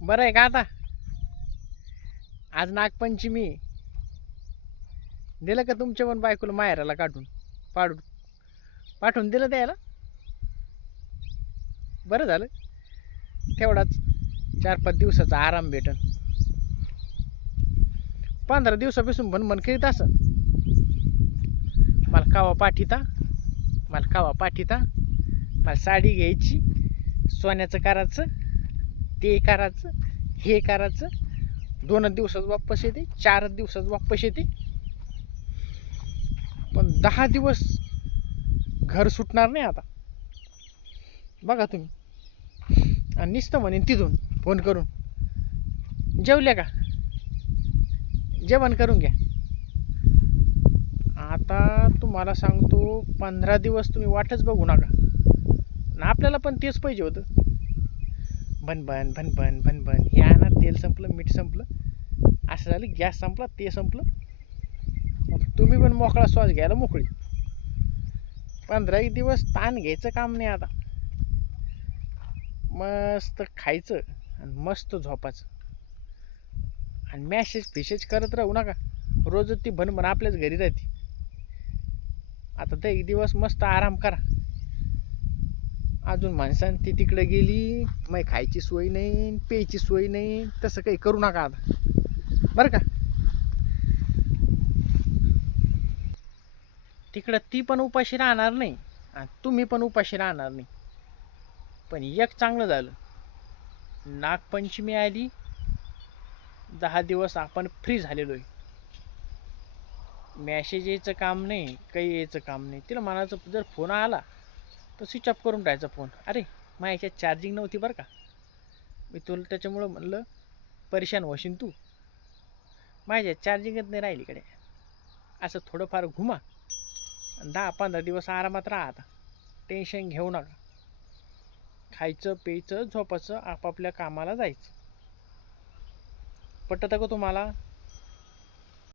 बरं आहे का आता? आज नागपंचमी आहे. दिलं का तुमच्या पण बायकोला माहेराला पाडून पाठवून दिलं द्यायला? बरं झालं. तेवढाच 4-5 दिवसाचा आराम भेटन. 15 दिवसापासून मन करीत असं मला कावा पाठीता मला साडी घ्यायची, सोन्याचं करायचं, ते करायचं, हे करायचं. 2 दिवसात वापस येते, 4 दिवसात वापस येते. पण 10 दिवस घर सुटणार नाही आता. बघा तुम्ही. आणि नुसतं म्हणेन तिथून फोन करून, जेवल्या का, जेवण करून घ्या. आता तुम्हाला सांगतो, 15 दिवस तुम्ही वाटच बघू नका. आपल्याला पण तेच पाहिजे होतं. भनभन भनभन भनभन, हे आणा, तेल संपलं, मीठ संपलं, असं झालं, गॅस संपला, ते संपलं. तुम्ही पण मोकळा श्वास घ्यायला मोकळी. 15 दिवस ताण घ्यायचं काम नाही आता. मस्त खायचं आणि मस्त झोपायचं. आणि मॅसेज करत राहू नका. रोज ती भनभन आपल्याच घरी राहते. आता तर एक दिवस मस्त आराम करा. अजून माणसानं ती तिकडे गेली, मग खायची सोय नाही, प्यायची सोय नाही. तसं काही करू नका आता, बरं का. तिकडं ती पण उपाशी राहणार नाही आणि तुम्ही पण उपाशी राहणार नाही. पण एक चांगलं झालं, नागपंचमी आली, 10 दिवस आपण फ्री झालेलो आहे. मॅसेज यायचं काम नाही, काही यायचं काम नाही. तिला म्हणायचं जर फोन आला तर स्विच ऑफ करून टाकायचा फोन. अरे माझ्या याच्यात चार्जिंग नव्हती बरं का, मी तुला त्याच्यामुळं म्हणलं परेशान होशील तू. माझ्या चार्जिंगच नाही राहिली इकडे. असं थोडंफार घुमा, 10-15 दिवस आरामात राहा. आता टेन्शन घेऊ नका. खायचं प्यायचं झोपायचं, आपापल्या कामाला जायचं. पटतं का तुम्हाला?